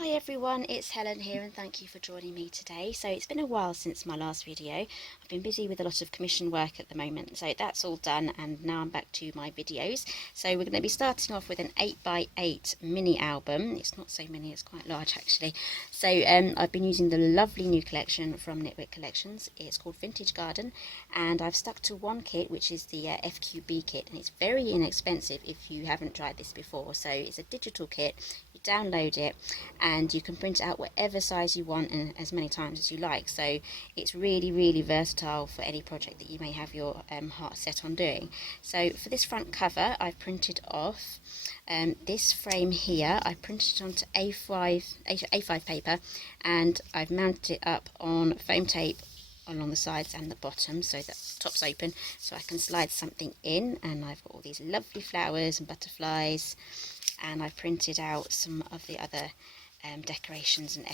Hi everyone, it's Helen here and thank you for joining me today. So it's been a while since my last video. I've been busy with a lot of commission work at the moment, so that's all done and now I'm back to my videos. So we're going to be starting off with an 8x8 mini album. It's not so mini, it's quite large actually. So I've been using the lovely new collection from Nitwit Collections. It's called Vintage Garden and I've stuck to one kit, which is the FQB kit, and it's very inexpensive if you haven't tried this before. So it's a digital kit. You download it and you can print it out whatever size you want and as many times as you like, so it's really versatile for any project that you may have your heart set on doing. So for this front cover I've printed off this frame here. I printed it onto A5 paper and I've mounted it up on foam tape along the sides and the bottom so that the top's open, so I can slide something in. And I've got all these lovely flowers and butterflies, and I've printed out some of the other decorations and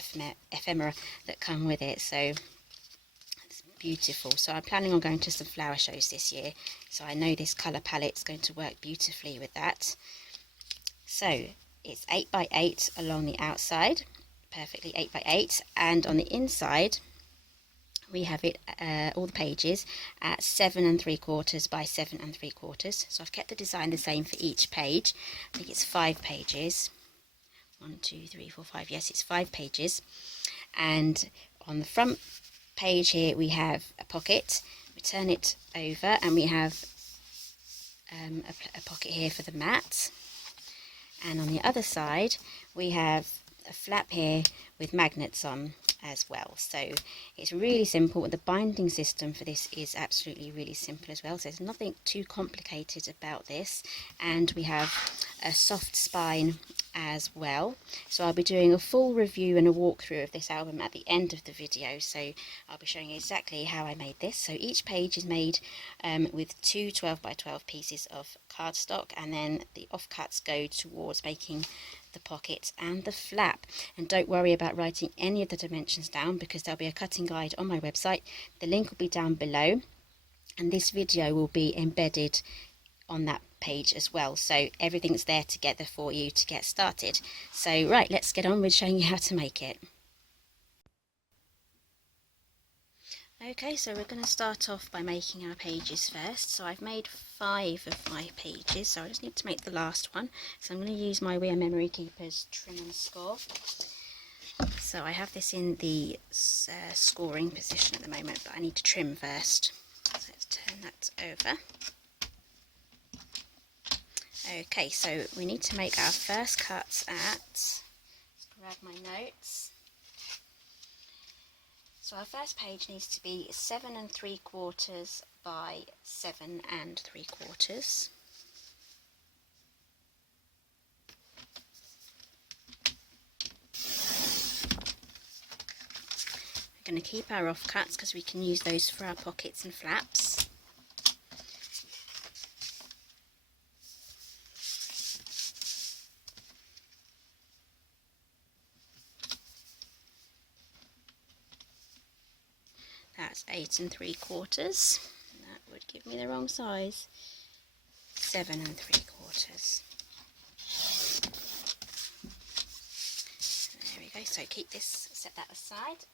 ephemera that come with it, so it's beautiful. So I'm planning on going to some flower shows this year, so I know this colour palette is going to work beautifully with that. So it's 8x8 along the outside, perfectly 8x8, and on the inside we have it all the pages at 7 3/4 by 7 3/4. So I've kept the design the same for each page. I think it's 5 pages. 1, 2, 3, 4, 5. Yes, it's 5 pages. And on the front page here we have a pocket. We turn it over and we have a pocket here for the mat. And on the other side we have a flap here with magnets on as well. So it's really simple. The binding system for this is absolutely really simple as well, so there's nothing too complicated about this. And we have a soft spine as well. So I'll be doing a full review and a walkthrough of this album at the end of the video, so I'll be showing you exactly how I made this. So each page is made with two 12x12 pieces of cardstock, and then the offcuts go towards making the pocket and the flap. And don't worry about writing any of the dimensions down, because there'll be a cutting guide on my website. The link will be down below, and this video will be embedded on that page as well, so everything's there together for you to get started. So right, let's get on with showing you how to make it. Okay, so we're going to start off by making our pages first. So I've made 5 of my pages, so I just need to make the last one. So I'm going to use my We Are Memory Keepers trim and score. So I have this in the scoring position at the moment, but I need to trim first. So let's turn that over. Okay, so we need to make our first cuts at, let's grab my notes. So our first page needs to be 7 3/4 by 7 3/4. We're going to keep our offcuts because we can use those for our pockets and flaps. That's 8 3/4. That would give me the wrong size. 7 3/4. There we go. So keep this, set that aside.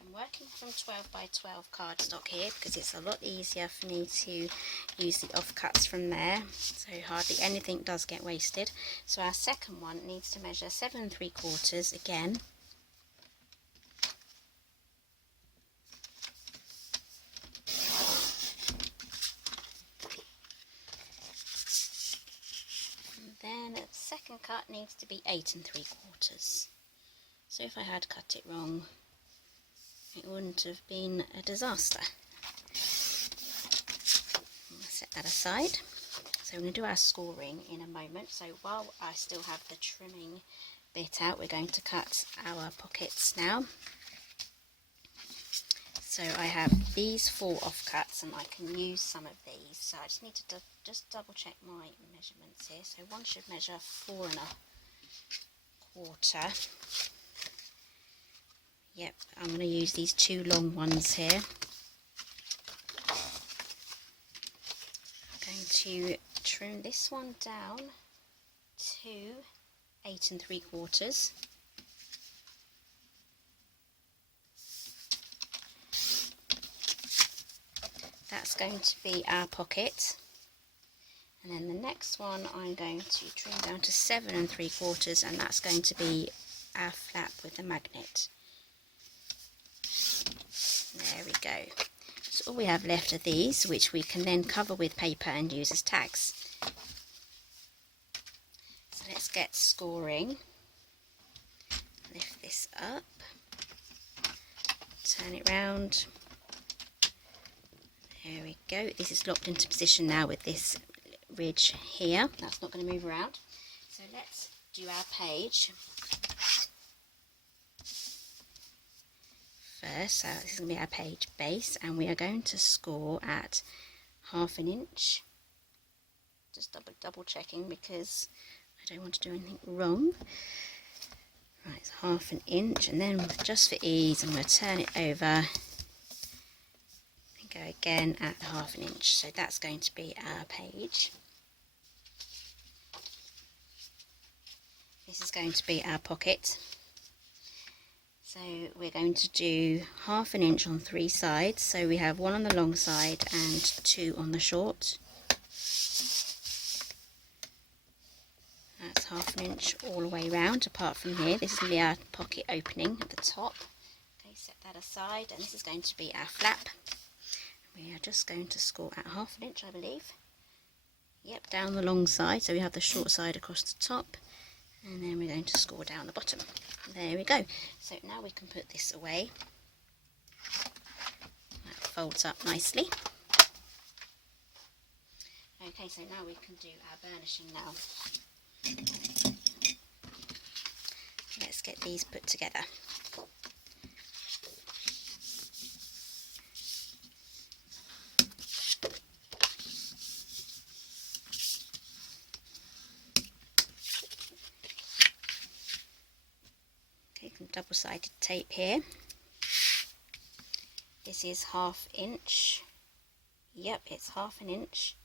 I'm working from 12x12 cardstock here because it's a lot easier for me to use the offcuts from there, so hardly anything does get wasted. So our second one needs to measure 7 3/4 again. Then the second cut needs to be 8 3/4. So if I had cut it wrong, it wouldn't have been a disaster. I'll set that aside. So we're going to do our scoring in a moment. So while I still have the trimming bit out, we're going to cut our pockets now. So I have these 4 offcuts and I can use some of these. So I just need to just double check my measurements here. So one should measure 4 1/4. Yep, I'm going to use these 2 long ones here. I'm going to trim this one down to 8 3/4. that's going to be our pocket. And then the next one I'm going to trim down to 7 3/4, and that's going to be our flap with the magnet. There we go. So all we have left are these, which we can then cover with paper and use as tags. So let's get scoring. Lift this up, turn it round. There we go. This is locked into position now with this ridge here. That's not going to move around. So let's do our page first. So this is going to be our page base, and we are going to score at 1/2 inch. Just double checking because I don't want to do anything wrong. Right, it's 1/2 inch, and then just for ease I'm going to turn it over and go again at 1/2 inch. So that's going to be our page. This is going to be our pocket. So we're going to do 1/2 inch on 3 sides. So we have 1 on the long side and 2 on the short. That's 1/2 inch all the way round, apart from here. This is going to be our pocket opening at the top. Okay, set that aside, and this is going to be our flap. We are just going to score at 1/2 inch, I believe. Yep, down the long side, so we have the short side across the top, and then we're going to score down the bottom. There we go. So now we can put this away. That folds up nicely. Okay, so now we can do our burnishing now. Let's get these put together. Okay, some double-sided tape here. This is 1/2 inch. Yep, it's 1/2 inch.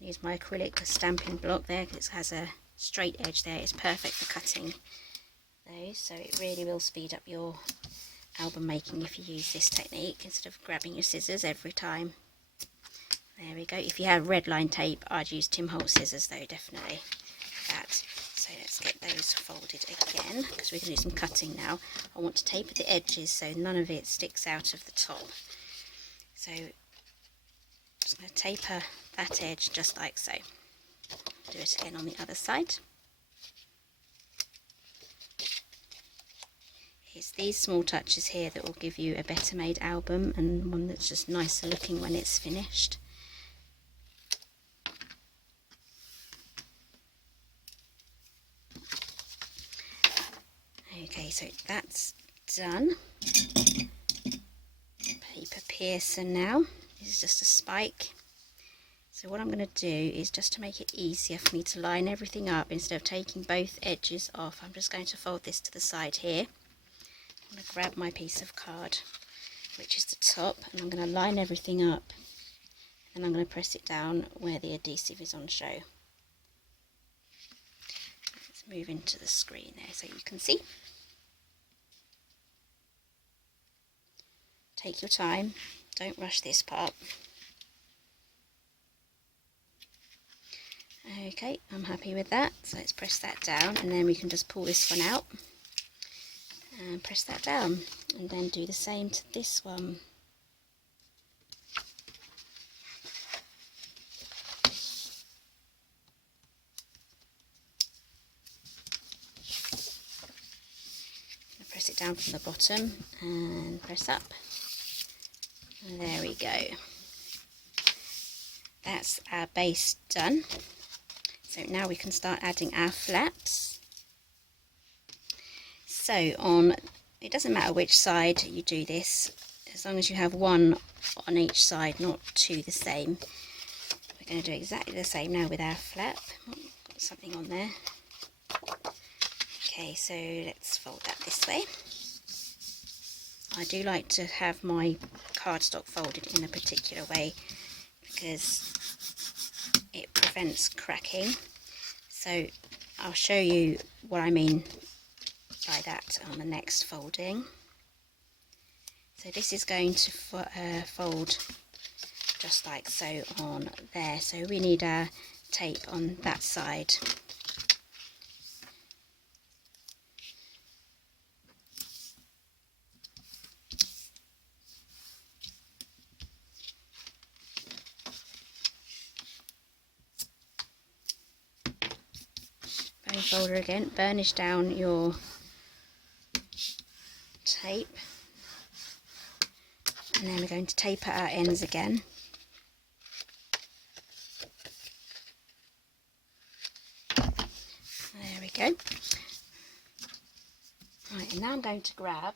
Use my acrylic stamping block there because it has a straight edge there. It's perfect for cutting those, so it really will speed up your album making if you use this technique instead of grabbing your scissors every time. There we go. If you have red line tape, I'd use Tim Holtz scissors though, definitely. That. So let's get those folded again because we're going to do some cutting now. I want to taper the edges so none of it sticks out of the top. So I'm just going to taper that edge just like so. Do it again on the other side. It's these small touches here that will give you a better made album, and one that's just nicer looking when it's finished. Okay, so that's done. Paper piercer now. This is just a spike. So what I'm going to do is, just to make it easier for me to line everything up, instead of taking both edges off, I'm just going to fold this to the side here. I'm going to grab my piece of card, which is the top, and I'm going to line everything up, and I'm going to press it down where the adhesive is on show. Let's move into the screen there so you can see. Take your time, don't rush this part. Okay, I'm happy with that, so let's press that down, and then we can just pull this one out and press that down, and then do the same to this one. Press it down from the bottom and press up. And there we go. That's our base done. So now we can start adding our flaps. So it doesn't matter which side you do this, as long as you have one on each side, not two the same. We're going to do exactly the same now with our flap. Oh, got something on there. Okay, so let's fold that this way. I do like to have my cardstock folded in a particular way because it prevents cracking. So I'll show you what I mean by that on the next folding. So this is going to fold just like so on there. So we need our tape on that side. Bone folder again, burnish down your tape, and then we're going to tape at our ends again. There we go. Right, and now I'm going to grab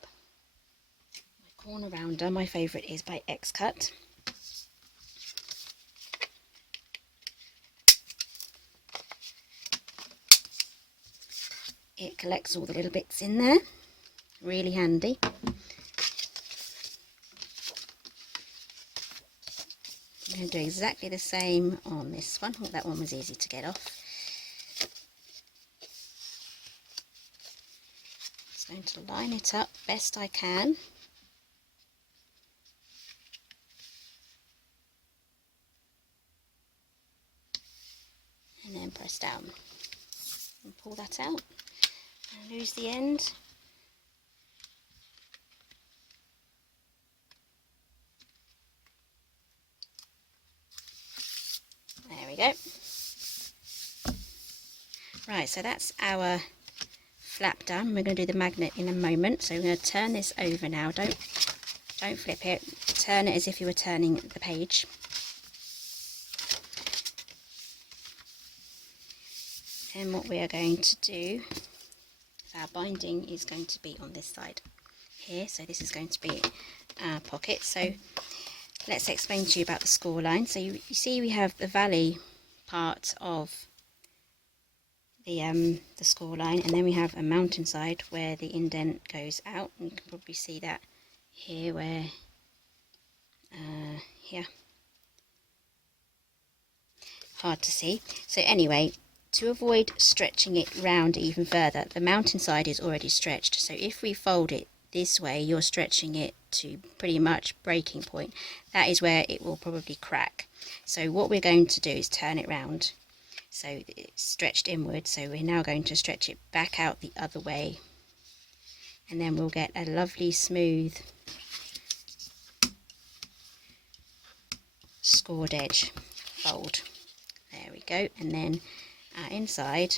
my corner rounder. My favourite is by Cricut. It collects all the little bits in there, really handy. I'm going to do exactly the same on this one. Oh, that one was easy to get off. Just going to line it up best I can. And then press down and pull that out. And lose the end. There we go. Right, so that's our flap done. We're going to do the magnet in a moment. So we're going to turn this over now. Don't flip it. Turn it as if you were turning the page. And what we are going to do, our binding is going to be on this side here, so this is going to be our pocket. So let's explain to you about the score line. So you see we have the valley part of the score line, and then we have a mountainside where the indent goes out, and you can probably see that here, where here, hard to see. So anyway, to avoid stretching it round even further, the mountainside is already stretched, so if we fold it this way, you're stretching it to pretty much breaking point. That is where it will probably crack. So what we're going to do is turn it round, so it's stretched inward. So we're now going to stretch it back out the other way, and then we'll get a lovely smooth scored edge fold. There we go. And then our inside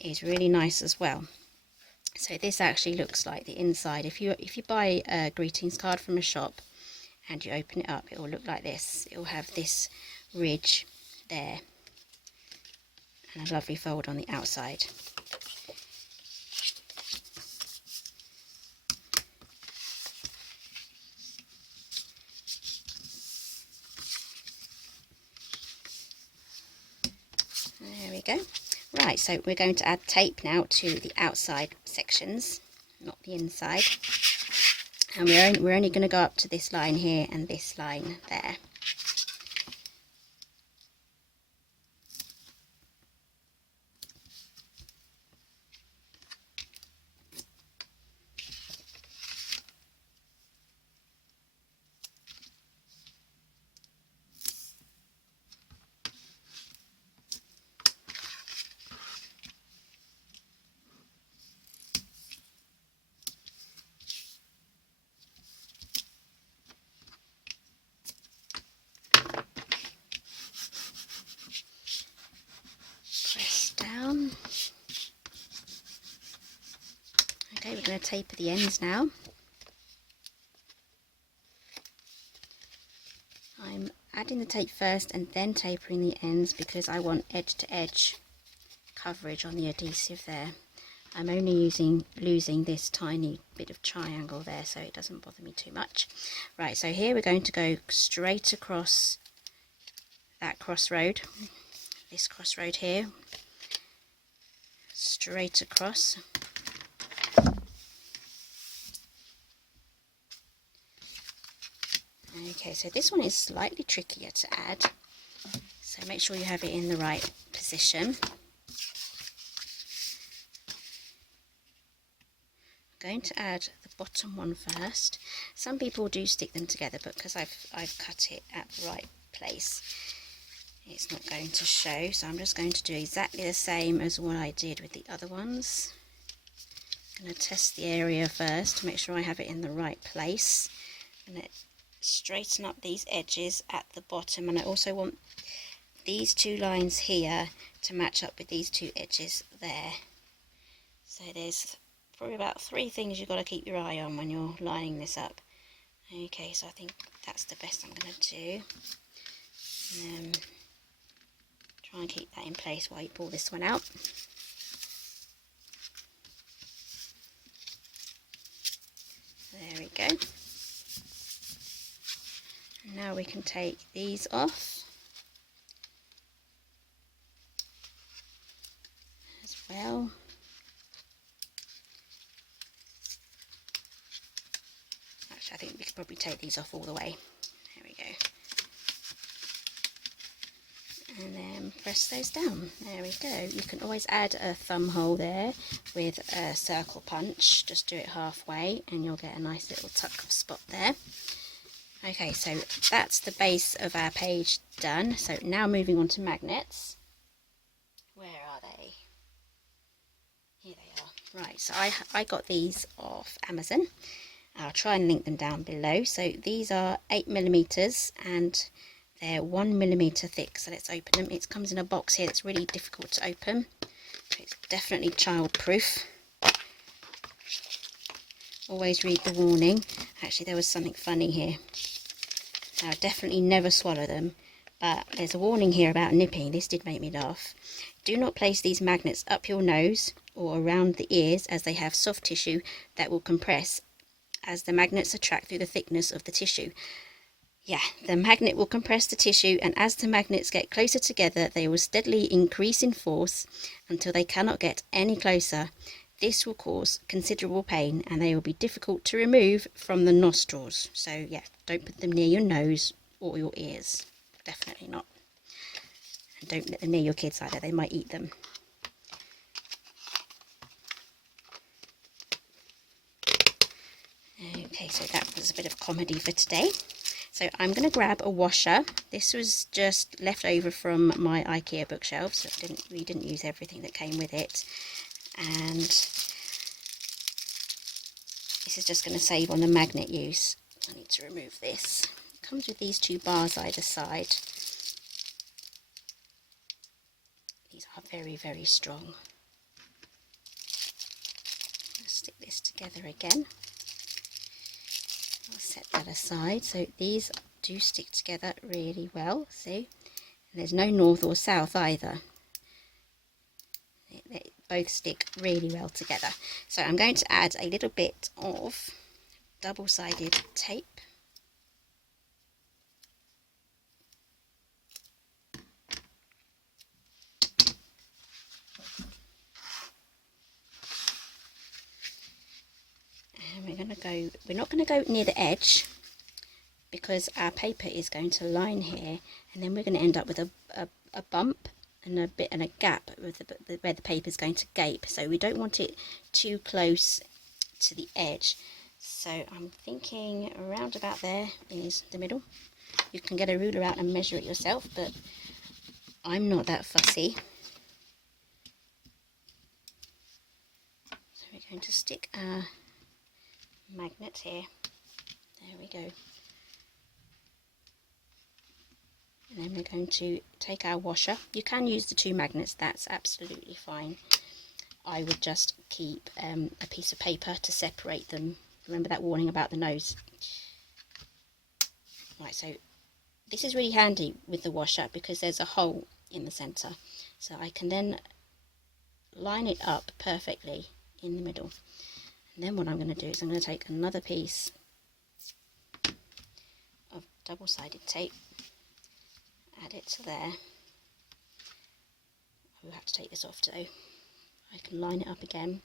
is really nice as well. So this actually looks like the inside. If you buy a greetings card from a shop and you open it up, it will look like this. It will have this ridge there and a lovely fold on the outside. There we go. Right, so we're going to add tape now to the outside sections, not the inside. And we're only going to go up to this line here and this line there. Okay, we're going to taper the ends now. I'm adding the tape first and then tapering the ends because I want edge to edge coverage on the adhesive there. I'm only losing this tiny bit of triangle there, so it doesn't bother me too much. Right, so here we're going to go straight across that crossroad, this crossroad here, straight across. Okay, so this one is slightly trickier to add, so make sure you have it in the right position. going to add the bottom one first. Some people do stick them together, but because I've cut it at the right place, it's not going to show. So I'm just going to do exactly the same as what I did with the other ones. I'm going to test the area first to make sure I have it in the right place. And straighten up these edges at the bottom, and I also want these two lines here to match up with these two edges there. So there's probably about 3 things you've got to keep your eye on when you're lining this up. Okay, so I think that's the best I'm going to do. Try and keep that in place while you pull this one out. There we go. Now we can take these off as well. Actually, I think we could probably take these off all the way. There we go. And then press those down. There we go. You can always add a thumb hole there with a circle punch. Just do it halfway and you'll get a nice little tuck spot there. Okay, so that's the base of our page done. So now moving on to magnets. Where are they? Here they are. Right, so I got these off Amazon. I'll try and link them down below. So these are 8mm and they're 1mm thick. So let's open them. It comes in a box here that's really difficult to open. It's definitely child proof. Always read the warning. Actually, there was something funny here. Now, definitely never swallow them, but there's a warning here about nipping. This did make me laugh. Do not place these magnets up your nose or around the ears, as they have soft tissue that will compress as the magnets attract through the thickness of the tissue. Yeah, the magnet will compress the tissue, and as the magnets get closer together, they will steadily increase in force until they cannot get any closer. This will cause considerable pain and they will be difficult to remove from the nostrils. So yeah, don't put them near your nose or your ears. Definitely not. And don't let them near your kids either, they might eat them. Okay, so that was a bit of comedy for today. So I'm going to grab a washer. This was just left over from my IKEA bookshelf, so we didn't use everything that came with it. And this is just going to save on the magnet use. I need to remove this. It comes with these 2 bars either side. These are very, very strong. Let's stick this together again. I'll set that aside. So these do stick together really well. See? And there's no north or south either. They both stick really well together. So I'm going to add a little bit of double-sided tape. And we're not going to go near the edge because our paper is going to line here, and then we're going to end up with a bump and a gap with where the paper is going to gape, so we don't want it too close to the edge. So I'm thinking around about there is the middle. You can get a ruler out and measure it yourself, but I'm not that fussy. So we're going to stick our magnet here. There we go. And then we're going to take our washer. You can use the 2 magnets, that's absolutely fine. I would just keep a piece of paper to separate them. Remember that warning about the nose. Right, so this is really handy with the washer because there's a hole in the centre. So I can then line it up perfectly in the middle. And then what I'm going to do is I'm going to take another piece of double-sided tape, add it to there. We'll have to take this off though. I can line it up again.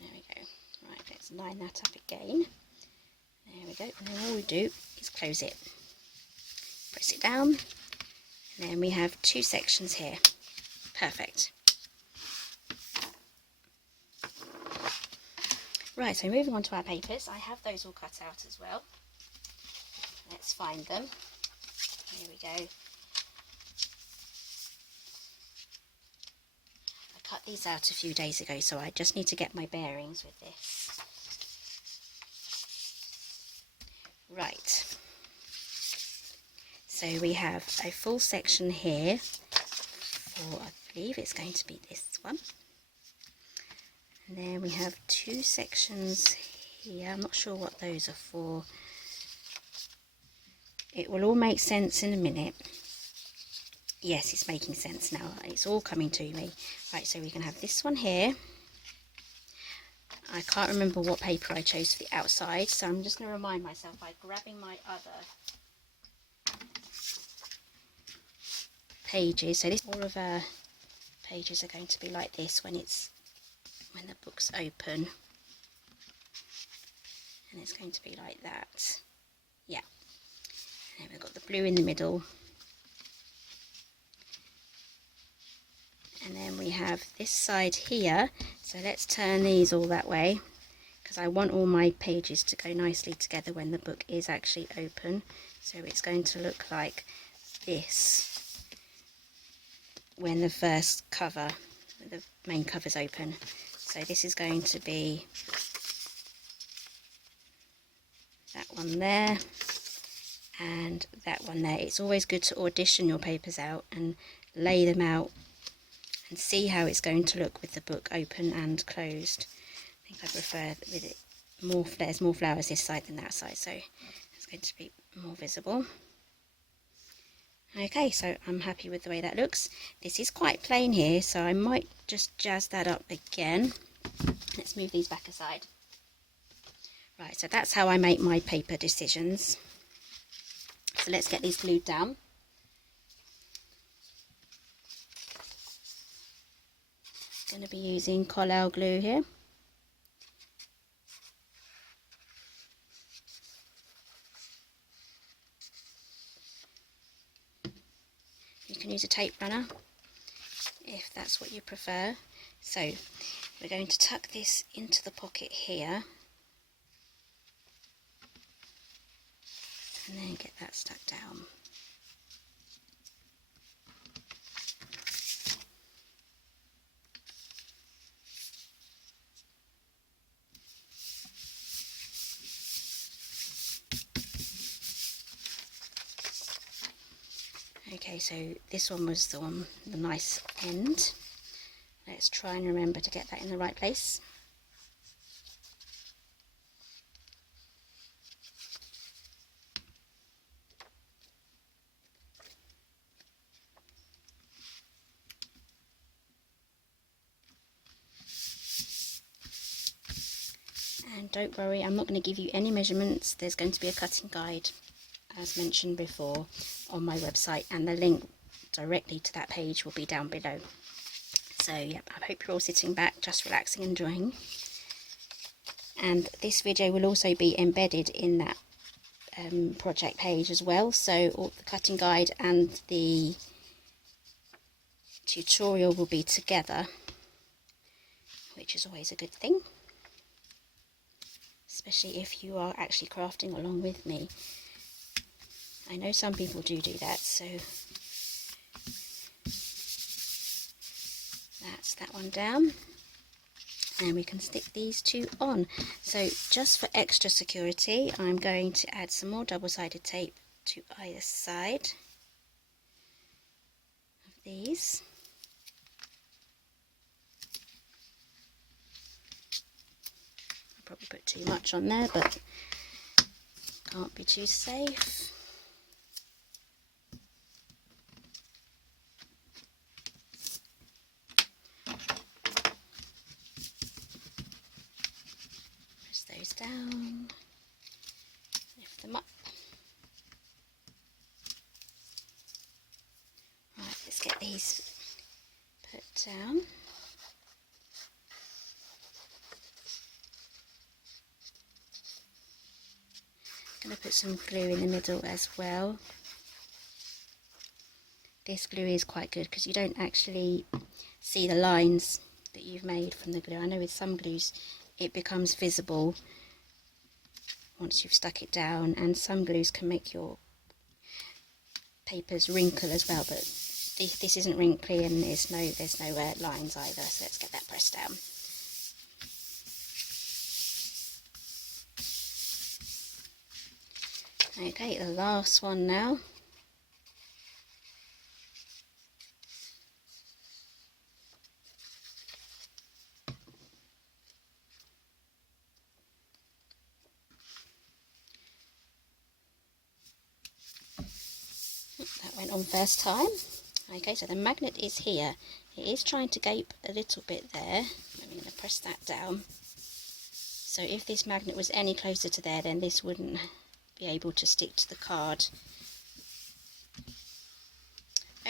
There we go. Right, let's line that up again. There we go. And then all we do is close it. Press it down, and And then we have 2 sections here. Perfect. Right, so moving on to our papers. I have those all cut out as well. Let's find them. Here we go. I cut these out a few days ago, so I just need to get my bearings with this. Right. So we have a full section here for, I believe it's going to be this one. And then we have 2 sections here. I'm not sure what those are for. It will all make sense in a minute. Yes, it's making sense now. It's all coming to me. Right, so we can have this one here. I can't remember what paper I chose for the outside, so I'm just going to remind myself by grabbing my other pages. So all of our pages are going to be like this when the book's open. And it's going to be like that. Yeah. And we've got the blue in the middle. And then we have this side here. So let's turn these all that way, because I want all my pages to go nicely together when the book is actually open. So it's going to look like this when the first cover, the main cover's open. So this is going to be that one there and that one there. It's always good to audition your papers out and lay them out and see how it's going to look with the book open and closed. I think I prefer with it there's more flowers this side than that side, so it's going to be more visible. Okay, so I'm happy with the way that looks. This is quite plain here, so I might just jazz that up again. Let's move these back aside. Right, so that's how I make my paper decisions. So let's get these glued down. I'm going to be using Collel glue here. You can use a tape runner if that's what you prefer. So we're going to tuck this into the pocket here and then get that stuck down. Okay, so this one was the nice end. Let's try and remember to get that in the right place. And don't worry, I'm not going to give you any measurements. There's going to be a cutting guide, as mentioned before, on my website, and the link directly to that page will be down below. So yeah, I hope you're all sitting back, just relaxing and enjoying. And this video will also be embedded in that project page as well, so all the cutting guide and the tutorial will be together, which is always a good thing, especially if you are actually crafting along with me. I know some people do that, so that's that one down. And we can stick these 2 on. So just for extra security, I'm going to add some more double-sided tape to either side of these. I'll probably put too much on there, but can't be too safe. Those down, lift them up. Right, let's get these put down. I'm going to put some glue in the middle as well. this glue is quite good because you don't actually see the lines that you've made from the glue. I know with some glues it becomes visible once you've stuck it down, and some glues can make your papers wrinkle as well, but this isn't wrinkly and there's no lines either. So let's get that pressed down. Okay, the last one now. That went on first time. Okay, so the magnet is here. It is trying to gape a little bit there. I'm going to press that down. So if this magnet was any closer to there, then this wouldn't be able to stick to the card.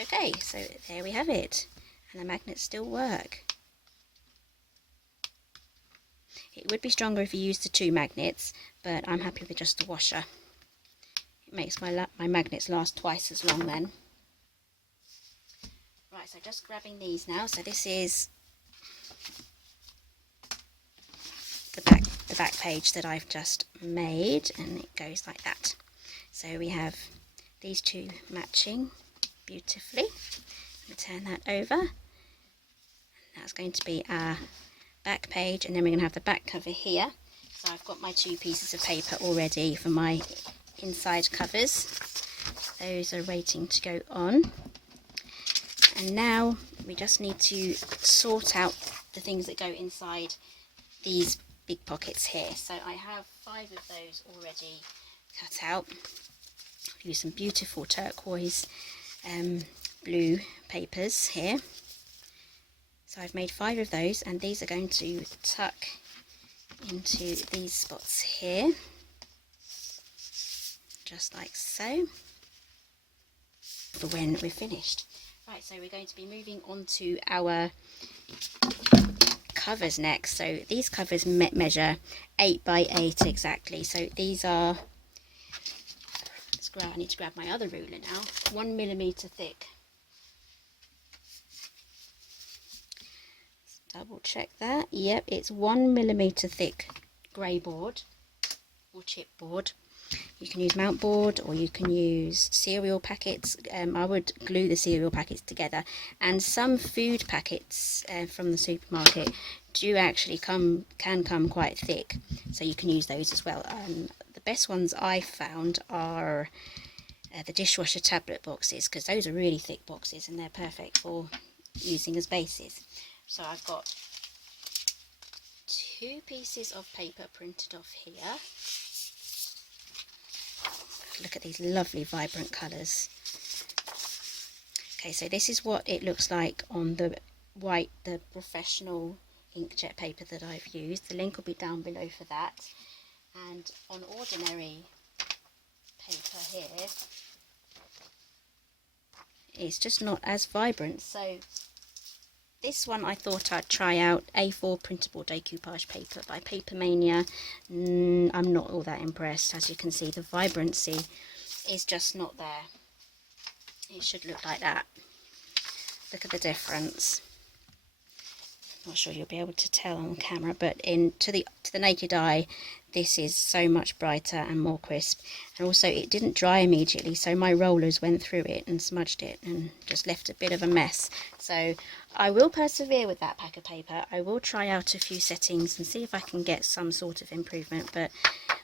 Okay, so there we have it. And the magnets still work. It would be stronger if you used the 2 magnets, but I'm happy with just the washer. It makes my magnets last twice as long then. Right, so just grabbing these now. So this is the back page that I've just made, and it goes like that. So we have these 2 matching beautifully. I'm going to turn that over. That's going to be our back page, and then we're going to have the back cover here. So I've got my 2 pieces of paper already for my inside covers. Those are waiting to go on. And now we just need to sort out the things that go inside these big pockets here. So I have 5 of those already cut out. I'll use some beautiful turquoise blue papers here. So I've made 5 of those, and these are going to tuck into these spots here, just like so, for when we're finished. Right, so we're going to be moving on to our covers next. So these covers measure 8 by 8 exactly. So these are, I need to grab my other ruler now, 1 millimeter thick. Double check that. Yep, it's 1 millimeter thick grey board or chipboard. You can use mount board, or you can use cereal packets. I would glue the cereal packets together, and some food packets from the supermarket do actually can come quite thick, so you can use those as well. The best ones I've found are the dishwasher tablet boxes, because those are really thick boxes and they're perfect for using as bases. So I've got 2 pieces of paper printed off here. Look at these lovely vibrant colours. Okay, so this is what it looks like on the professional inkjet paper that I've used. The link will be down below for that. And on ordinary paper here, it's just not as vibrant. So this one I thought I'd try out, A4 printable decoupage paper by Paper Mania. I'm not all that impressed. As you can see, the vibrancy is just not there. It should look like that. Look at the difference. Not sure you'll be able to tell on camera, but to the naked eye, this is so much brighter and more crisp. And also, it didn't dry immediately, so my rollers went through it and smudged it and just left a bit of a mess. So I will persevere with that pack of paper. I will try out a few settings and see if I can get some sort of improvement, but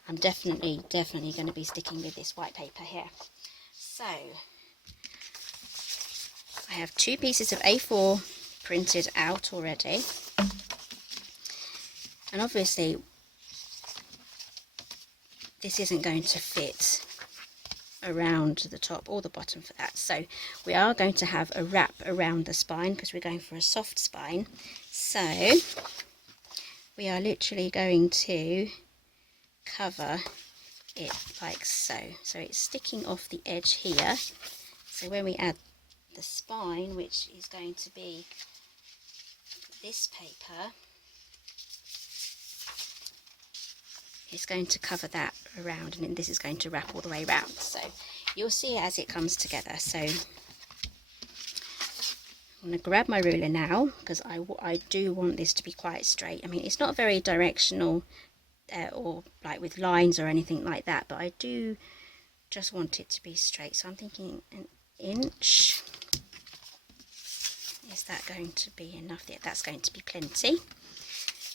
I'm definitely going to be sticking with this white paper here. So I have 2 pieces of A4 printed out already, and obviously this isn't going to fit around the top or the bottom for that, so we are going to have a wrap around the spine because we're going for a soft spine. So we are literally going to cover it like so, so it's sticking off the edge here. So when we add the spine, which is going to be this paper, it's going to cover that around, and then this is going to wrap all the way around. So you'll see it as it comes together. So I'm going to grab my ruler now because I do want this to be quite straight. I mean, it's not very directional or like with lines or anything like that, but I do just want it to be straight. So I'm thinking an inch. Is that going to be enough? Yeah, that's going to be plenty.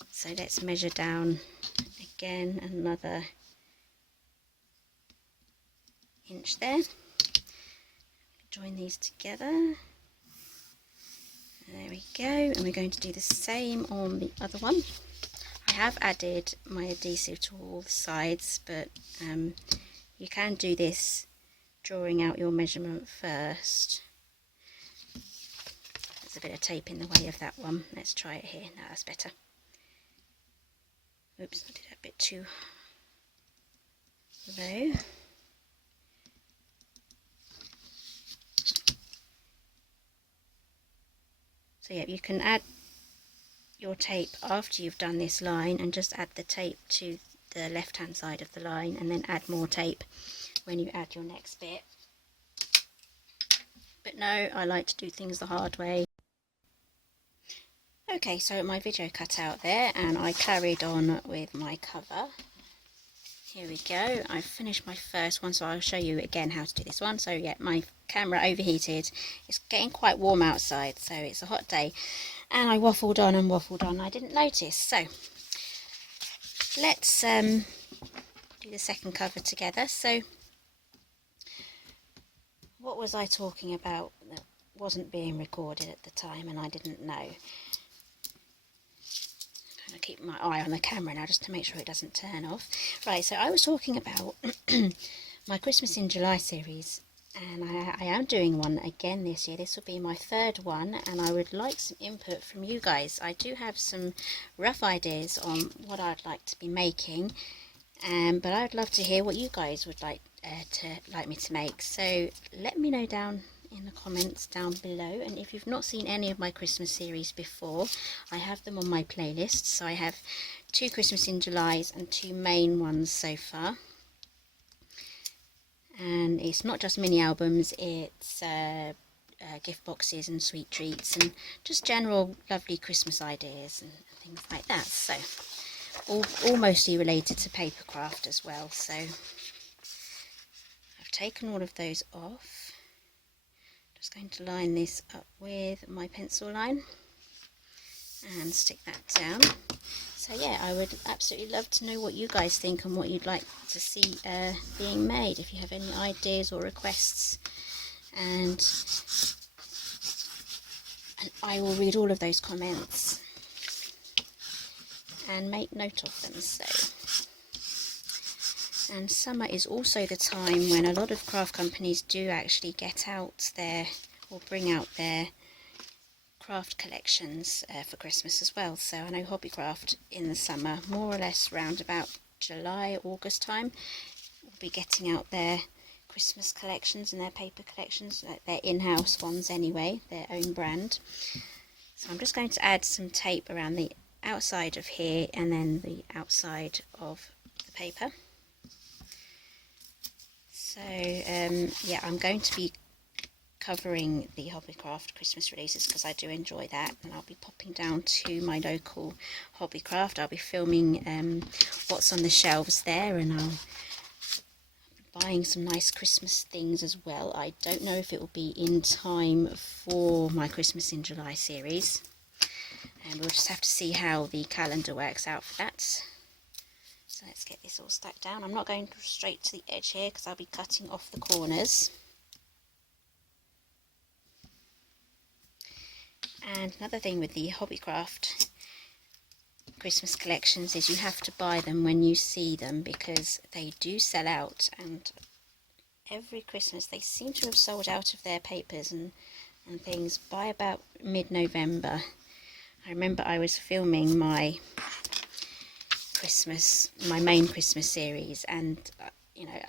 So let's measure down again, another inch there. Join these together. There we go, and we're going to do the same on the other one. I have added my adhesive to all the sides, but you can do this drawing out your measurement first. There's a bit of tape in the way of that one. Let's try it here. No, that's better. Oops, I did it a bit too low. So yeah, you can add your tape after you've done this line and just add the tape to the left hand side of the line and then add more tape when you add your next bit. But no, I like to do things the hard way. Okay, so my video cut out there and I carried on with my cover. Here we go. I've finished my first one, so I'll show you again how to do this one. So yeah, my camera overheated. It's getting quite warm outside, so it's a hot day. And I waffled on and waffled on. I didn't notice. So let's do the second cover together. So what was I talking about that wasn't being recorded at the time and I didn't know? I keep my eye on the camera now just to make sure it doesn't turn off. Right, so I was talking about my Christmas in July series, and I am doing one again this year. This will be my third one, and I would like some input from you guys. I do have some rough ideas on what I'd like to be making, but I'd love to hear what you guys would like me to make. So let me know down in the comments down below, and if you've not seen any of my Christmas series before, I have them on my playlist. So I have 2 Christmas in Julys and 2 main ones so far, and it's not just mini albums, it's gift boxes and sweet treats and just general lovely Christmas ideas and things like that. So all mostly related to paper craft as well. So I've taken all of those off. Just going to line this up with my pencil line and stick that down. So yeah, I would absolutely love to know what you guys think and what you'd like to see being made, if you have any ideas or requests, and I will read all of those comments and make note of them. And summer is also the time when a lot of craft companies do actually get out their, or bring out their craft collections for Christmas as well. So I know Hobbycraft in the summer, more or less round about July, August time, will be getting out their Christmas collections and their paper collections, their in-house ones anyway, their own brand. So I'm just going to add some tape around the outside of here and then the outside of the paper. So yeah, I'm going to be covering the Hobbycraft Christmas releases because I do enjoy that, and I'll be popping down to my local Hobbycraft. I'll be filming what's on the shelves there, and I'll be buying some nice Christmas things as well. I don't know if it will be in time for my Christmas in July series, and we'll just have to see how the calendar works out for that. So let's get this all stuck down. I'm not going straight to the edge here because I'll be cutting off the corners. And another thing with the Hobbycraft Christmas collections is you have to buy them when you see them, because they do sell out, and every Christmas they seem to have sold out of their papers and things by about mid-November. I remember I was filming my main Christmas series, and you know,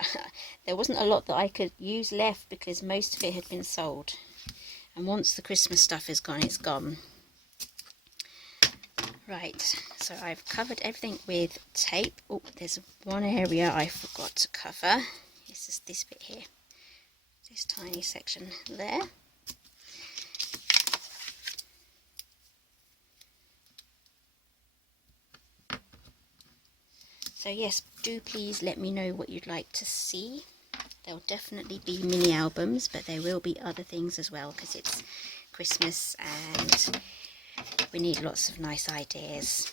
there wasn't a lot that I could use left because most of it had been sold, and once the Christmas stuff is gone, it's gone. Right, so I've covered everything with tape. Oh, there's one area I forgot to cover. This is this bit here, this tiny section there. So yes, do please let me know what you'd like to see. There'll definitely be mini albums, but there will be other things as well, because it's Christmas and we need lots of nice ideas.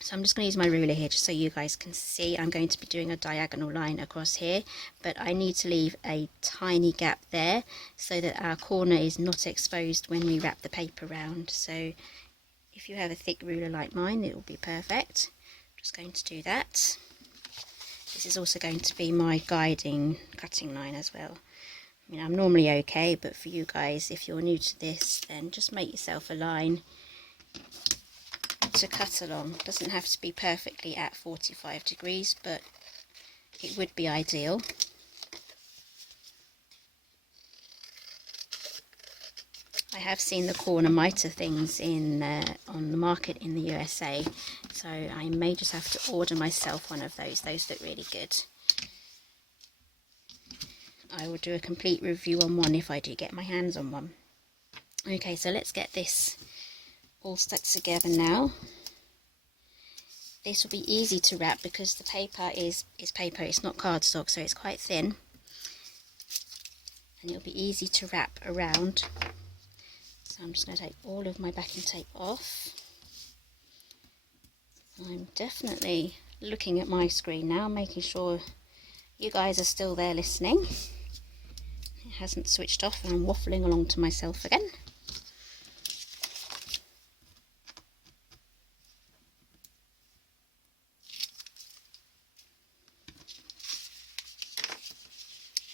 So I'm just going to use my ruler here just so you guys can see. I'm going to be doing a diagonal line across here, but I need to leave a tiny gap there so that our corner is not exposed when we wrap the paper around. So if you have a thick ruler like mine, it will be perfect. I'm just going to do that. This is also going to be my guiding cutting line as well. I mean, I'm normally okay, but for you guys, if you're new to this, then just make yourself a line to cut along. It doesn't have to be perfectly at 45 degrees, but it would be ideal. I have seen the corner mitre things in on the market in the USA, so I may just have to order myself one of those. Those look really good. I will do a complete review on one if I do get my hands on one. Okay, so let's get this all stuck together now. This will be easy to wrap because the paper is paper, it's not cardstock, so it's quite thin, and it'll be easy to wrap around. So I'm just going to take all of my backing tape off. I'm definitely looking at my screen now, making sure you guys are still there listening. It hasn't switched off and I'm waffling along to myself again.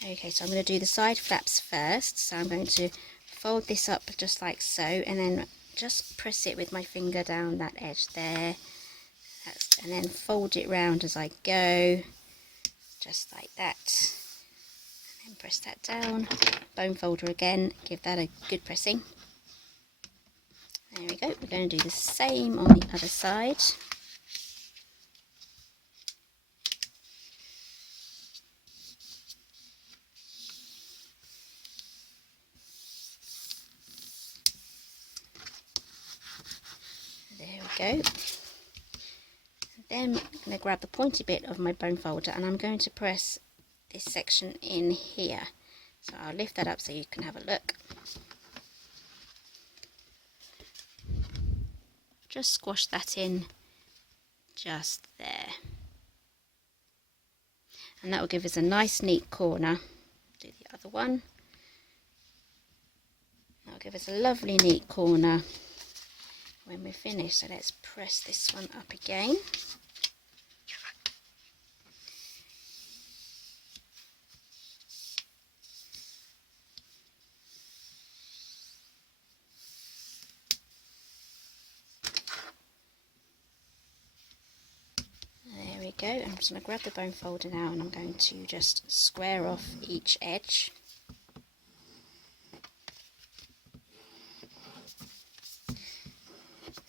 Okay, so I'm going to do the side flaps first. So I'm going to fold this up just like so, and then just press it with my finger down that edge there. And then fold it round as I go, just like that. And then press that down. Bone folder again, give that a good pressing. There we go. We're going to do the same on the other side. There we go. Then I'm going to grab the pointy bit of my bone folder and I'm going to press this section in here. So I'll lift that up so you can have a look. Just squash that in just there. And that will give us a nice neat corner. Do the other one. That will give us a lovely neat corner when we're finished. So let's press this one up again. There we go. I'm just going to grab the bone folder now and I'm going to just square off each edge.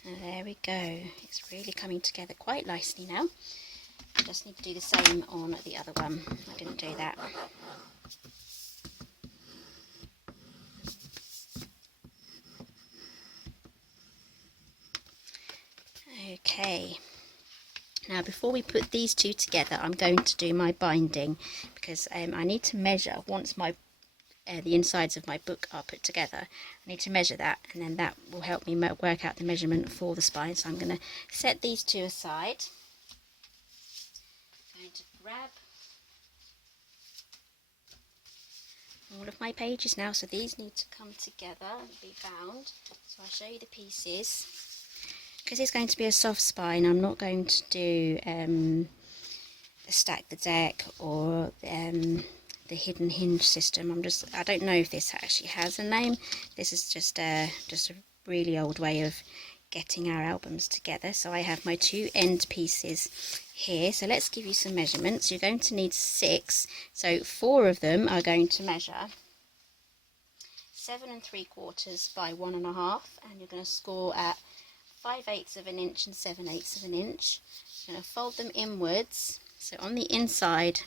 And there we go. It's really coming together quite nicely now. I just need to do the same on the other one. I didn't do that. Okay. Now before we put these two together, I'm going to do my binding because I need to measure once my the insides of my book are put together. I need to measure that, and then that will help me work out the measurement for the spine. So I'm going to set these two aside. I'm going to grab all of my pages now, so these need to come together and be bound. So I'll show you the pieces. Because it's going to be a soft spine, I'm not going to do stack the deck or the hidden hinge system. I don't know if this actually has a name. This is just a really old way of getting our albums together. So I have my two end pieces here. So let's give you some measurements. You're going to need 6. So 4 of them are going to measure 7 3/4 by 1 1/2, and you're going to score at 5/8 of an inch and 7/8 of an inch. I'm going to fold them inwards. So on the inside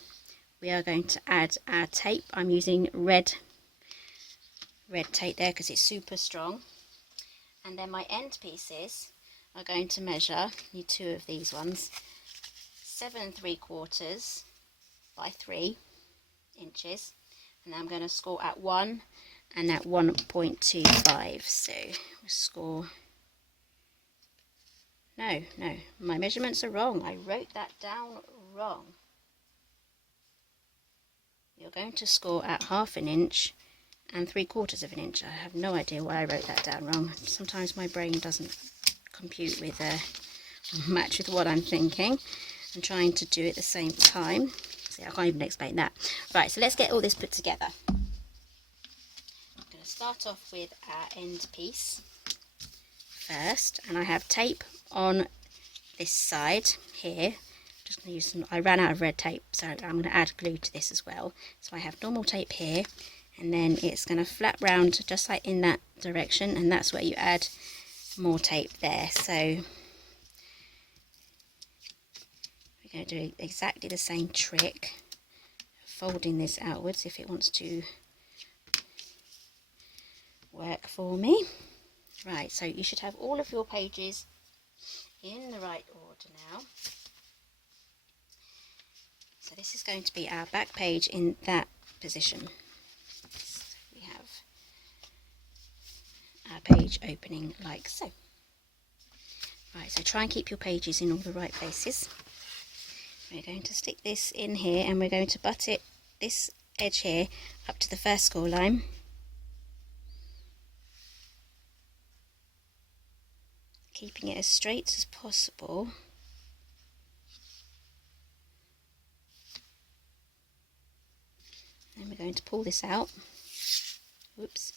we are going to add our tape. I'm using red tape there because it's super strong. And then my end pieces are going to measure, need 2 of these ones, 7¾ by 3 inches, and I'm going to score at 1 and at 1.25. So we'll score. No, my measurements are wrong. I wrote that down wrong. You're going to score at 1/2 inch and 3/4 inch. I have no idea why I wrote that down wrong. Sometimes my brain doesn't compute with match with what I'm thinking. I'm trying to do it at the same time. See, I can't even explain that. Right, so let's get all this put together. I'm going to start off with our end piece first, and I have tape on this side here. Just going to use some. I ran out of red tape, so I'm going to add glue to this as well. So I have normal tape here, and then it's going to flap round just like in that direction, and that's where you add more tape there. So we're going to do exactly the same trick, folding this outwards if it wants to work for me. Right, so you should have all of your pages in the right order now. So this is going to be our back page in that position. So we have our page opening like so. Right, so try and keep your pages in all the right places. We're going to stick this in here, and we're going to butt it, this edge here, up to the first score line. Keeping it as straight as possible. Then we're going to pull this out. Whoops.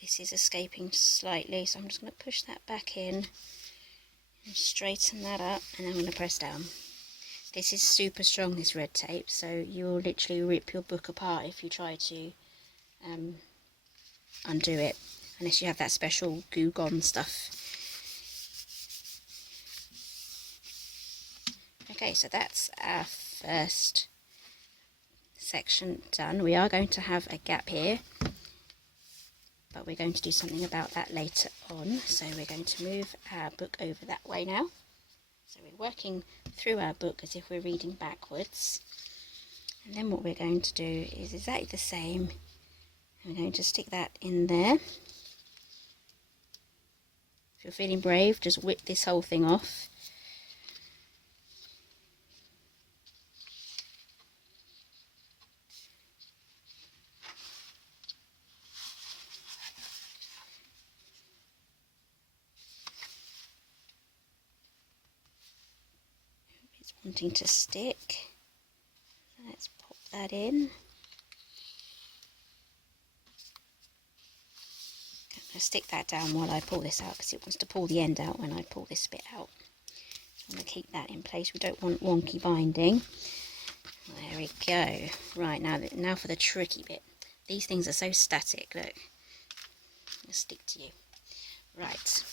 This is escaping slightly, so I'm just going to push that back in and straighten that up, and I'm going to press down. This is super strong, this red tape, so you'll literally rip your book apart if you try to undo it, unless you have that special Goo Gone stuff. Okay, so that's our first section done. We are going to have a gap here, but we're going to do something about that later on. So we're going to move our book over that way now. So we're working through our book as if we're reading backwards. And then what we're going to do is exactly the same. We're going to stick that in there. If you're feeling brave, just whip this whole thing off. Wanting to stick. Let's pop that in. I'm going to stick that down while I pull this out, because it wants to pull the end out when I pull this bit out. So I'm going to keep that in place. We don't want wonky binding. There we go. Right, now for the tricky bit. These things are so static, look. I'm going to stick to you. Right.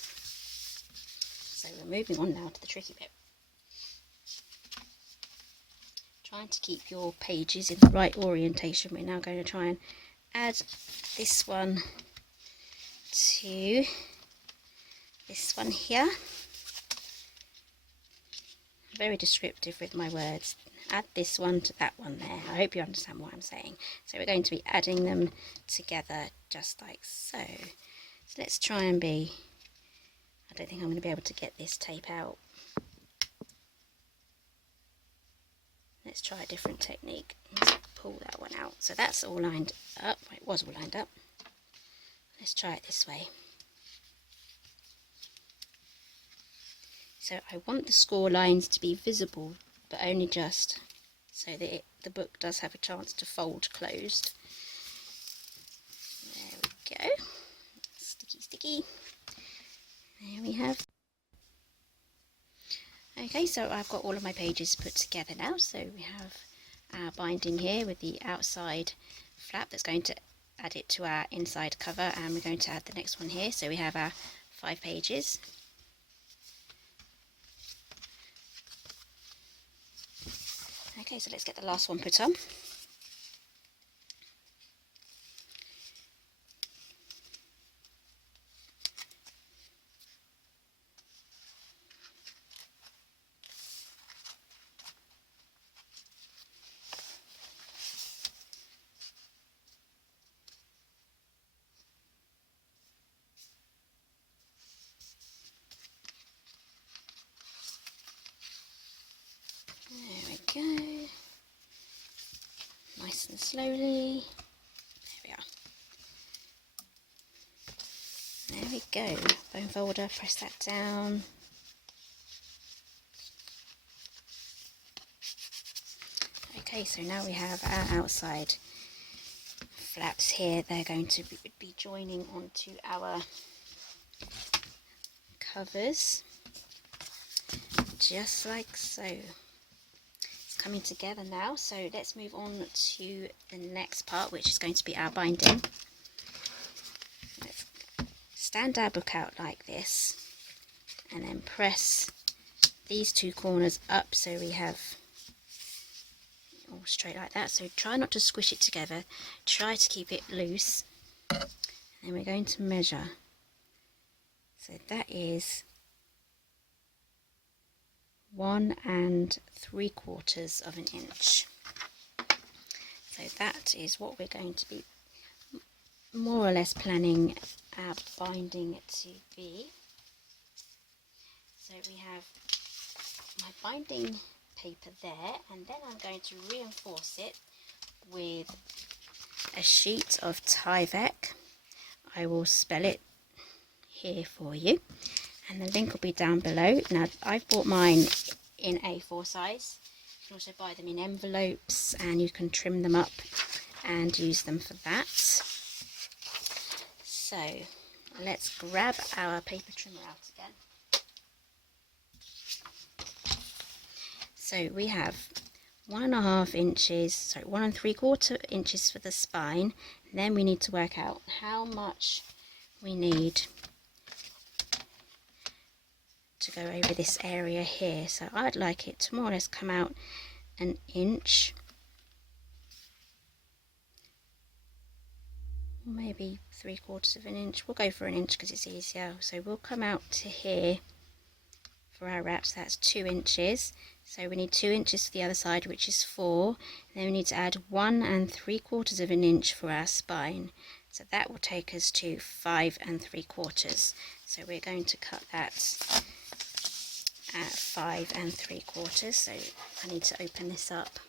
So we're moving on now to the tricky bit. Trying to keep your pages in the right orientation. We're now going to try and add this one to this one here. I'm very descriptive with my words. Add this one to that one there. I hope you understand what I'm saying. So we're going to be adding them together just like so. So let's try and be... I don't think I'm going to be able to get this tape out. Let's try a different technique. Let's pull that one out. So that's all lined up. It was all lined up. Let's try it this way. So I want the score lines to be visible, but only just, so that the book does have a chance to fold closed. There we go. Sticky. There we have. Okay, so I've got all of my pages put together now. So we have our binding here with the outside flap that's going to add it to our inside cover, and we're going to add the next one here. So we have our 5 pages. Okay, so let's get the last one put on. slowly. There we go. Bone folder, press that down. Okay, so now we have our outside flaps here. They're going to be joining onto our covers, just like so. It's coming together now, so let's move on to the next part, which is going to be our binding. Let's stand our book out like this and then press these two corners up so we have all straight like that. So try not to squish it together, try to keep it loose, and then we're going to measure. So that is 1 3/4 of an inch. So that is what we're going to be more or less planning our binding to be. So we have my binding paper there, and then I'm going to reinforce it with a sheet of Tyvek. I will spell it here for you, and the link will be down below. Now I've bought mine in A4 size. You can also buy them in envelopes, and you can trim them up and use them for that. So let's grab our paper trimmer out again. So we have 1.5 inches, sorry, 1 3/4 inches for the spine. And then we need to work out how much we need to go over this area here. So I'd like it to more or less come out 1 inch, or maybe 3/4 of an inch. We'll go for 1 inch because it's easier. So we'll come out to here for our wraps. That's 2 inches. So we need 2 inches for the other side, which is 4. And then we need to add 1 3/4 of an inch for our spine. So that will take us to 5 3/4. So we're going to cut that at 5 3/4. So I need to open this up.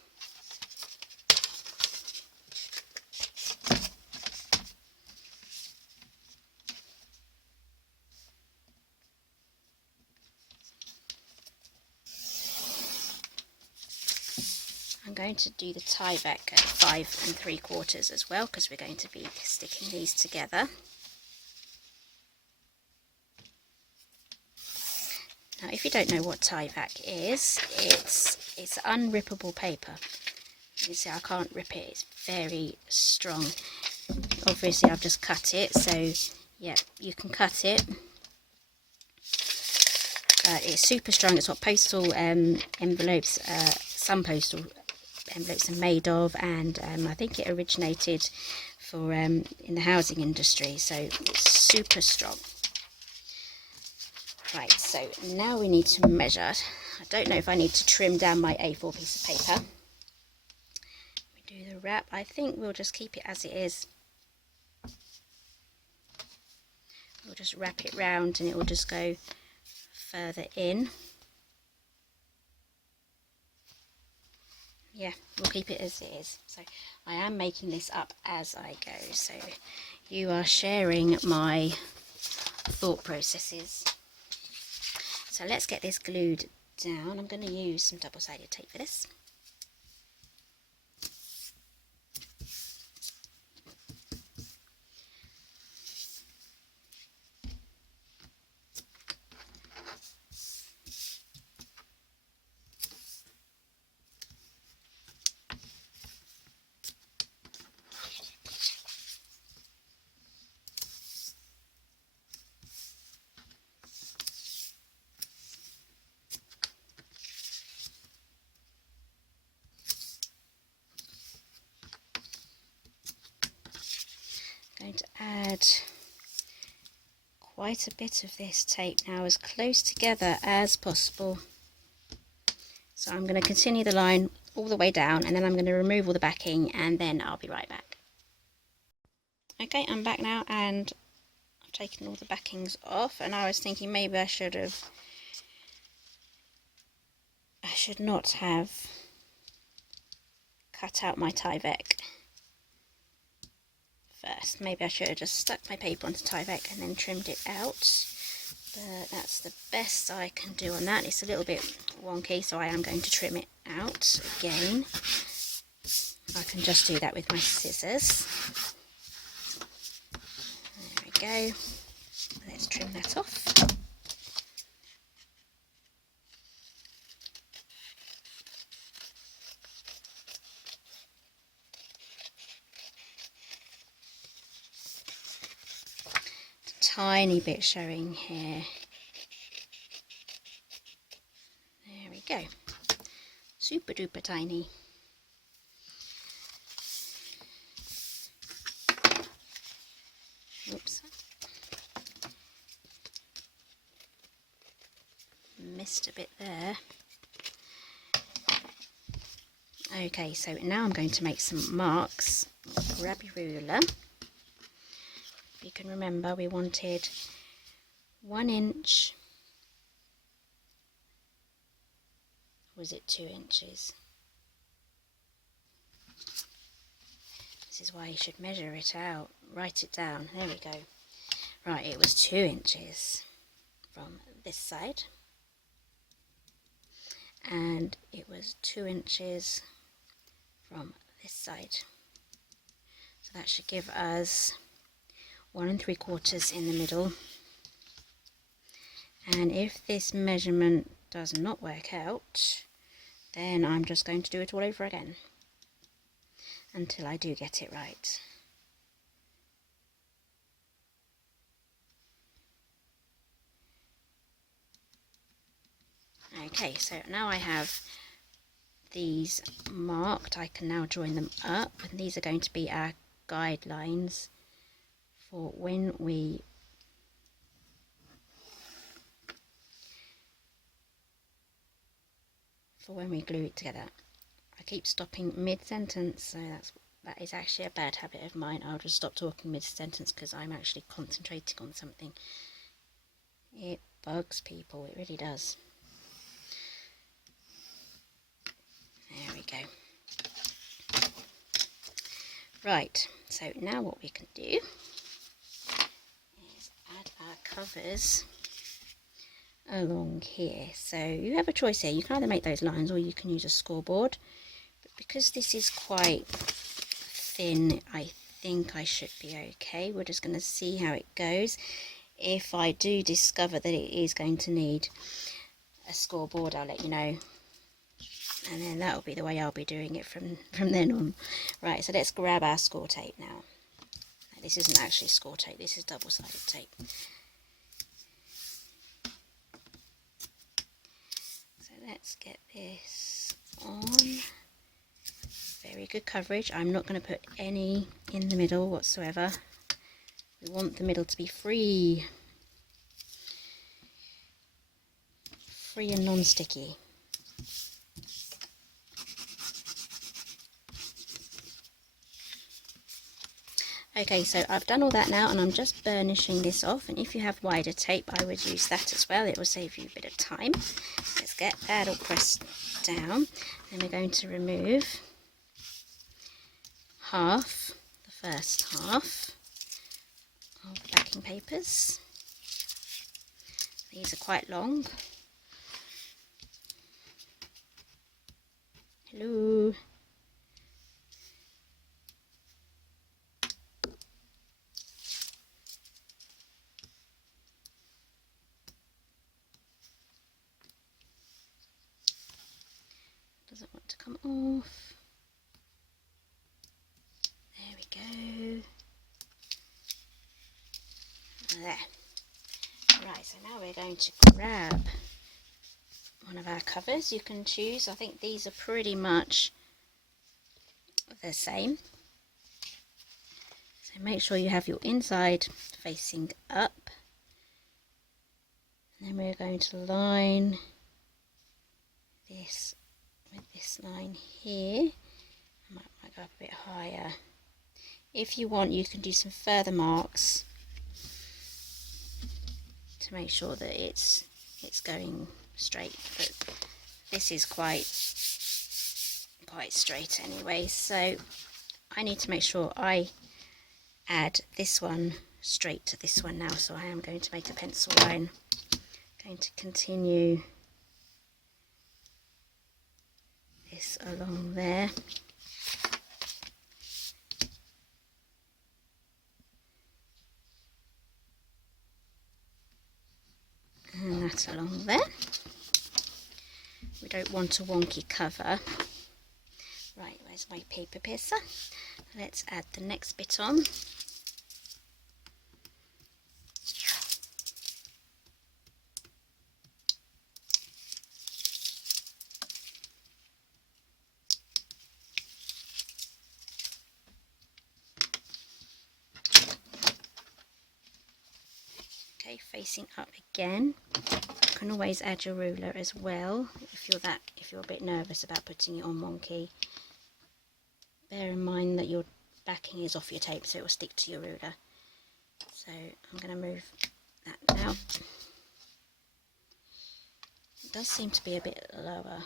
I'm going to do the Tyvek at 5 3/4 as well, because we're going to be sticking these together. Now, if you don't know what Tyvek is, it's unrippable paper. You see, I can't rip it; it's very strong. Obviously, I've just cut it, so yeah, you can cut it. It's super strong. It's what postal envelopes, some postal envelopes are made of, and I think it originated for in the housing industry, so it's super strong. Right, so now we need to measure. I don't know if I need to trim down my A4 piece of paper. We do the wrap. I think we'll just keep it as it is. We'll just wrap it round and it will just go further in. Yeah, we'll keep it as it is. So I am making this up as I go, so you are sharing my thought processes. So let's get this glued down. I'm going to use some double-sided tape for this. Going to add quite a bit of this tape now, as close together as possible. So I'm going to continue the line all the way down, and then I'm going to remove all the backing, and then I'll be right back. Okay, I'm back now, and I've taken all the backings off, and I was thinking maybe I should not have cut out my Tyvek first. Maybe I should have just stuck my paper onto Tyvek and then trimmed it out, but that's the best I can do on that. It's a little bit wonky, so I am going to trim it out again. I can just do that with my scissors. There we go. Let's trim that off. Tiny bit showing here. There we go. Super duper tiny. Oops. Missed a bit there. Okay, so now I'm going to make some marks. Grab your ruler. If you can remember, we wanted 1 inch. Was it 2 inches? This is why you should measure it out. Write it down. There we go. Right, it was 2 inches from this side. And it was 2 inches from this side. So that should give us 1 3/4 in the middle. And if this measurement does not work out, then I'm just going to do it all over again until I do get it right. Okay, so now I have these marked. I can now join them up, and these are going to be our guidelines for when we glue it together. I keep stopping mid-sentence, so that is actually a bad habit of mine. I'll just stop talking mid-sentence because I'm actually concentrating on something. It bugs people, it really does. There we go. Right, so now what we can do is add our covers along here. So you have a choice here. You can either make those lines or you can use a scoreboard. But because this is quite thin, I think I should be okay. We're just going to see how it goes. If I do discover that it is going to need a scoreboard, I'll let you know. And then that'll be the way I'll be doing it from then on. Right, so let's grab our score tape now. This isn't actually score tape, this is double-sided tape. So let's get this on. Very good coverage. I'm not going to put any in the middle whatsoever. We want the middle to be free. Free and non-sticky. Okay, so I've done all that now, and I'm just burnishing this off, and if you have wider tape I would use that as well. It will save you a bit of time. Let's get that all pressed down. Then we're going to remove half, the first half of the backing papers. These are quite long. Hello. Doesn't want to come off. There we go. There. Right, so now we're going to grab one of our covers. You can choose. I think these are pretty much the same. So make sure you have your inside facing up. And then we're going to line this with this line here. I might go up a bit higher. If you want, you can do some further marks to make sure that it's going straight, but this is quite straight anyway, so I need to make sure I add this one straight to this one now, so I am going to make a pencil line. I'm going to continue this along there. And that along there. We don't want a wonky cover. Right, where's my paper piercer? Let's add the next bit on. Okay, facing up again. You can always add your ruler as well if you're a bit nervous about putting it on wonky. Bear in mind that your backing is off your tape, so it will stick to your ruler. So I'm going to move that now. It does seem to be a bit lower.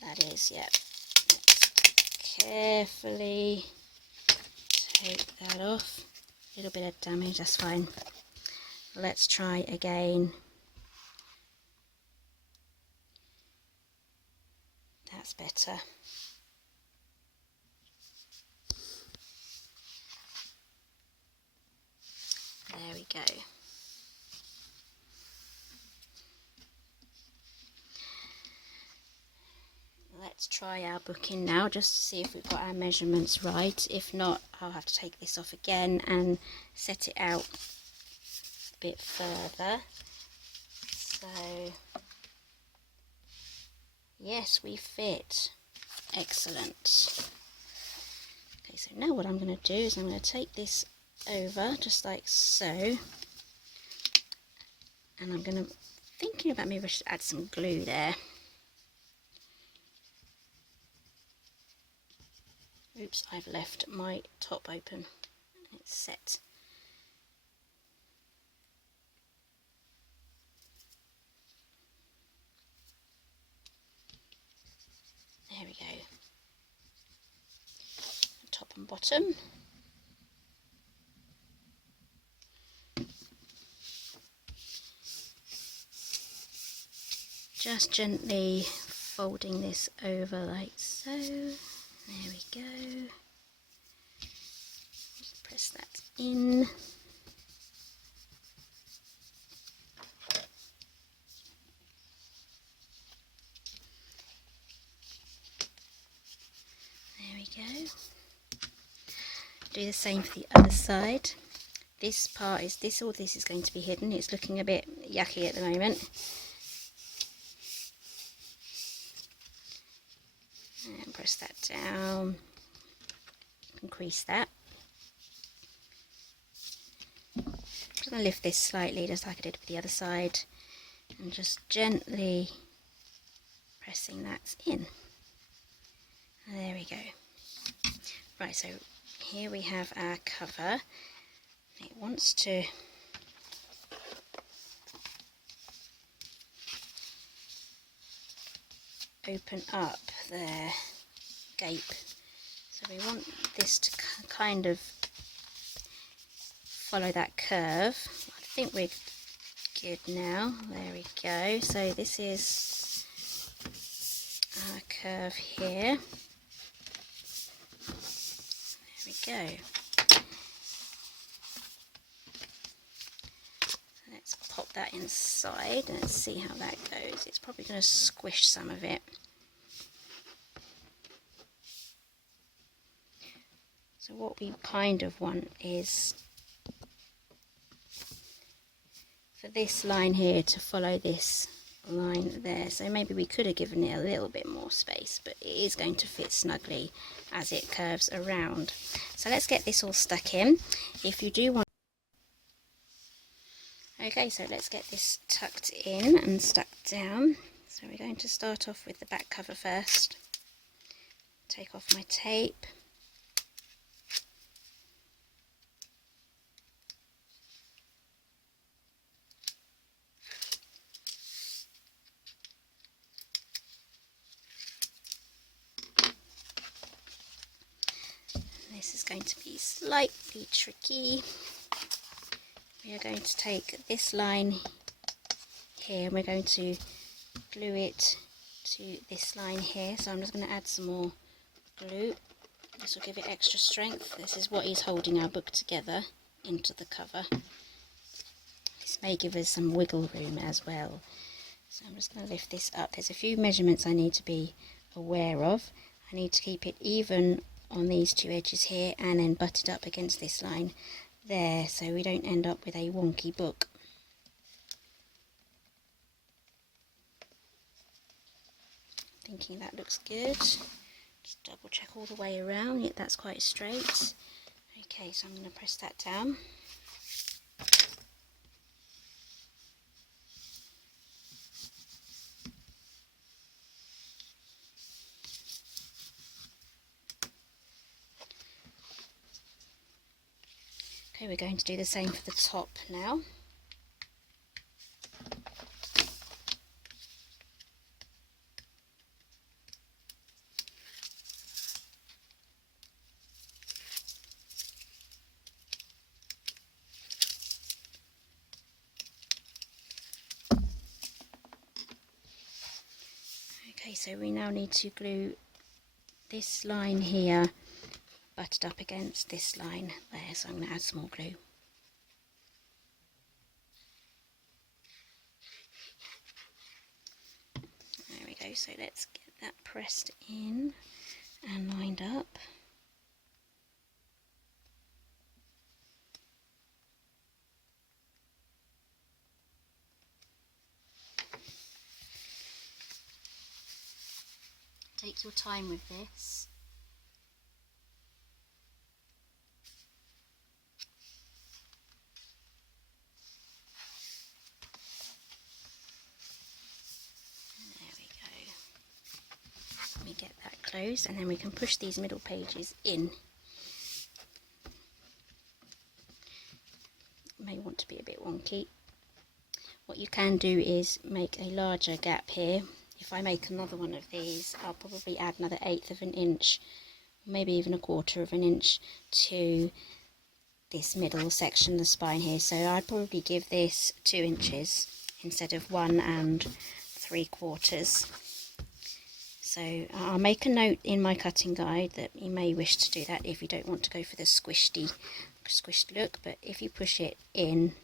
That is, yeah. Let's carefully take that off. A little bit of damage, that's fine. Let's try again. That's better. There we go. Let's try our booking now, just to see if we've got our measurements right. If not, I'll have to take this off again and set it out a bit further. So, yes, we fit. Excellent. Okay, so now what I'm going to do is I'm going to take this over, just like so. And I'm going to, thinking about maybe I should add some glue there. Oops, I've left my top open. It's set. There we go. Top and bottom. Just gently folding this over like so. There we go. Just press that in. There we go. Do the same for the other side. This part is all this is going to be hidden. It's looking a bit yucky at the moment. And press that down, increase that. I'm just going to lift this slightly, just like I did with the other side, and just gently pressing that in. And there we go. Right, so here we have our cover. It wants to open up their gape, so we want this to kind of follow that curve. I think we're good now. There we go. So this is our curve here. There we go. Let's pop that inside and let's see how that goes. It's probably going to squish some of it. So what we kind of want is for this line here to follow this line there. So maybe we could have given it a little bit more space, but it is going to fit snugly as it curves around. So let's get this all stuck in. If you do want... Okay, so let's get this tucked in and stuck down. So we're going to start off with the back cover first. Take off my tape. This is going to be be slightly tricky. We are going to take this line here and we're going to glue it to this line here. So I'm just going to add some more glue. This will give it extra strength. This is what is holding our book together into the cover. This may give us some wiggle room as well. So I'm just going to lift this up. There's a few measurements I need to be aware of. I need to keep it even on these two edges here and then butt it up against this line there so we don't end up with a wonky book. Thinking that looks good. Just double check all the way around. Yep, that's quite straight. Okay, so I'm going to press that down. Okay, we're going to do the same for the top now. Okay, so we now need to glue this line here butted up against this line there, so I'm going to add some more glue. There we go, so let's get that pressed in and lined up. Take your time with this. There we go. Let me get that closed and then we can push these middle pages in. It may want to be a bit wonky. What you can do is make a larger gap here. If I make another one of these, I'll probably add another 1/8 of an inch, maybe even 1/4 of an inch to this middle section, the spine here. So I'd probably give this 2 inches instead of 1 3/4. So I'll make a note in my cutting guide that you may wish to do that if you don't want to go for the squished look, but if you push it in,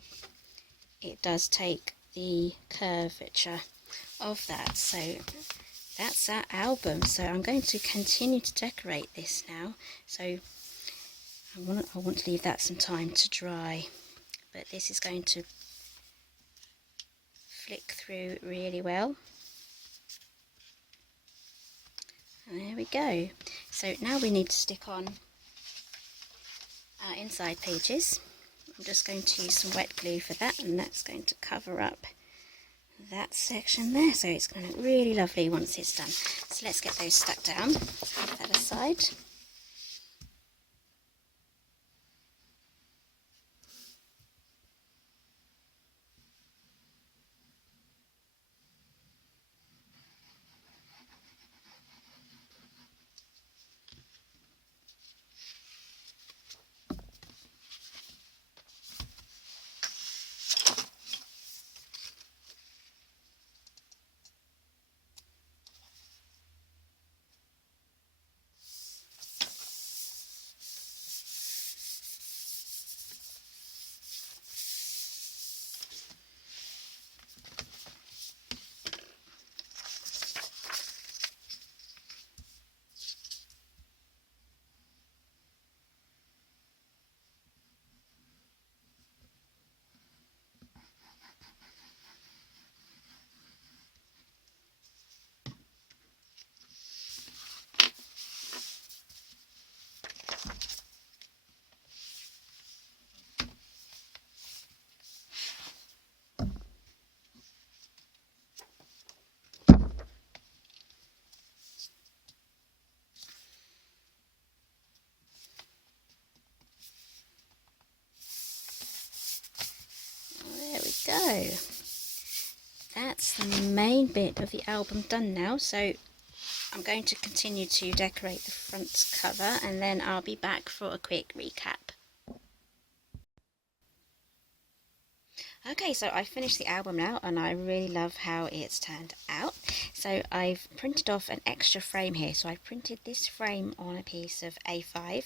it does take the curvature of that. So that's our album. So I'm going to continue to decorate this now. So I want to leave that some time to dry, but this is going to flick through really well. And there we go. So now we need to stick on our inside pages. I'm just going to use some wet glue for that, and that's going to cover up that section there, so it's going to look really lovely once it's done. So let's get those stuck down. Put that aside. There we go. That's the main bit of the album done now. So I'm going to continue to decorate the front cover, and then I'll be back for a quick recap. Okay, so I finished the album now, and I really love how it's turned out. So I've printed off an extra frame here. So I printed this frame on a piece of A5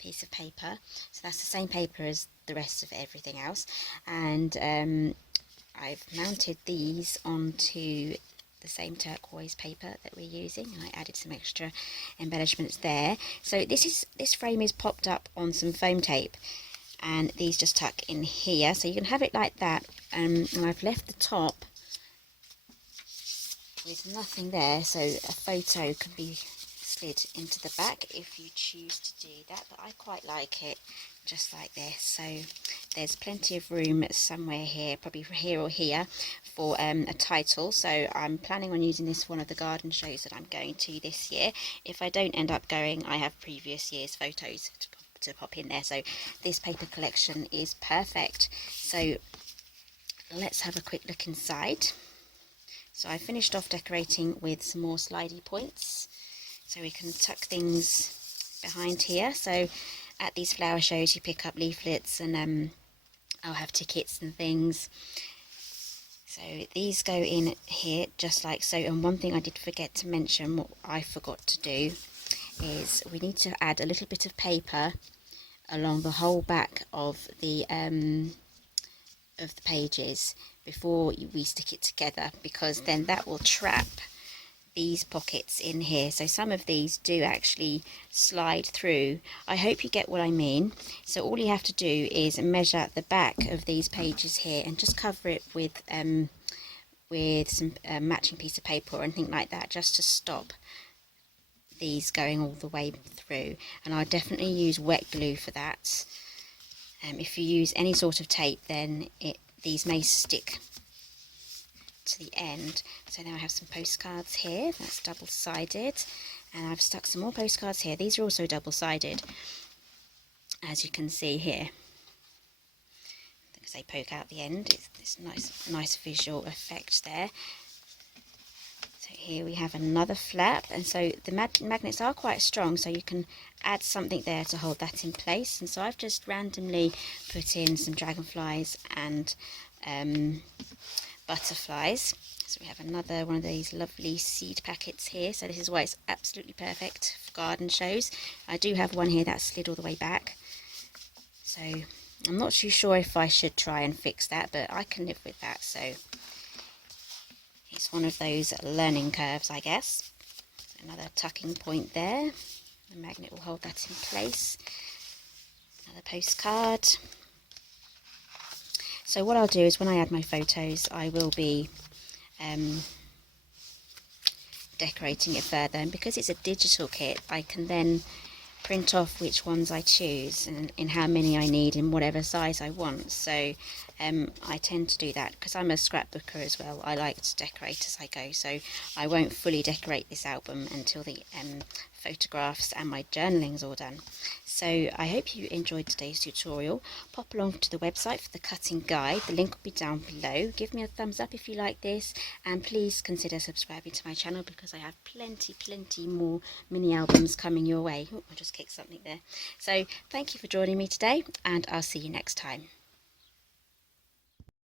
piece of paper. So that's the same paper as the rest of everything else. And I've mounted these onto the same turquoise paper that we're using, and I added some extra embellishments there. So this frame is popped up on some foam tape, and these just tuck in here, so you can have it like that. And I've left the top with nothing there, so a photo can be slid into the back if you choose to do that, but I quite like it just like this. So there's plenty of room somewhere here, probably here or here, for a title. So I'm planning on using this for one of the garden shows that I'm going to this year. If I don't end up going, I have previous year's photos to pop in there. So this paper collection is perfect. So let's have a quick look inside. So I finished off decorating with some more slidey points, so we can tuck things behind here. So at these flower shows you pick up leaflets, and I'll have tickets and things. So these go in here just like so. And one thing I did forget to mention, what I forgot to do, is we need to add a little bit of paper along the whole back of the pages before we stick it together, because then that will trap these pockets in here. So some of these do actually slide through. I hope you get what I mean. So all you have to do is measure the back of these pages here and just cover it with some matching piece of paper or anything like that, just to stop these going all the way through. And I definitely use wet glue for that. If you use any sort of tape, then these may stick to the end. So now I have some postcards here, that's double-sided, and I've stuck some more postcards here. These are also double-sided, as you can see here, because they poke out the end. It's nice visual effect there. So here we have another flap, and so the magnets are quite strong, so you can add something there to hold that in place. And so I've just randomly put in some dragonflies and butterflies. So we have another one of these lovely seed packets here. So this is why it's absolutely perfect for garden shows. I do have one here that's slid all the way back, so I'm not too sure if I should try and fix that, but I can live with that. So it's one of those learning curves, I guess. Another tucking point there. The magnet will hold that in place. Another postcard. So what I'll do is, when I add my photos, I will be decorating it further, and because it's a digital kit, I can then print off which ones I choose and in how many I need in whatever size I want. So I tend to do that because I'm a scrapbooker as well. I like to decorate as I go, so I won't fully decorate this album until the photographs and my journaling's all done. So I hope you enjoyed today's tutorial. Pop along to the website for the cutting guide. The link will be down below. Give me a thumbs up if you like this, and please consider subscribing to my channel, because I have plenty more mini albums coming your way. Oh, I just kicked something there. So thank you for joining me today, and I'll see you next time.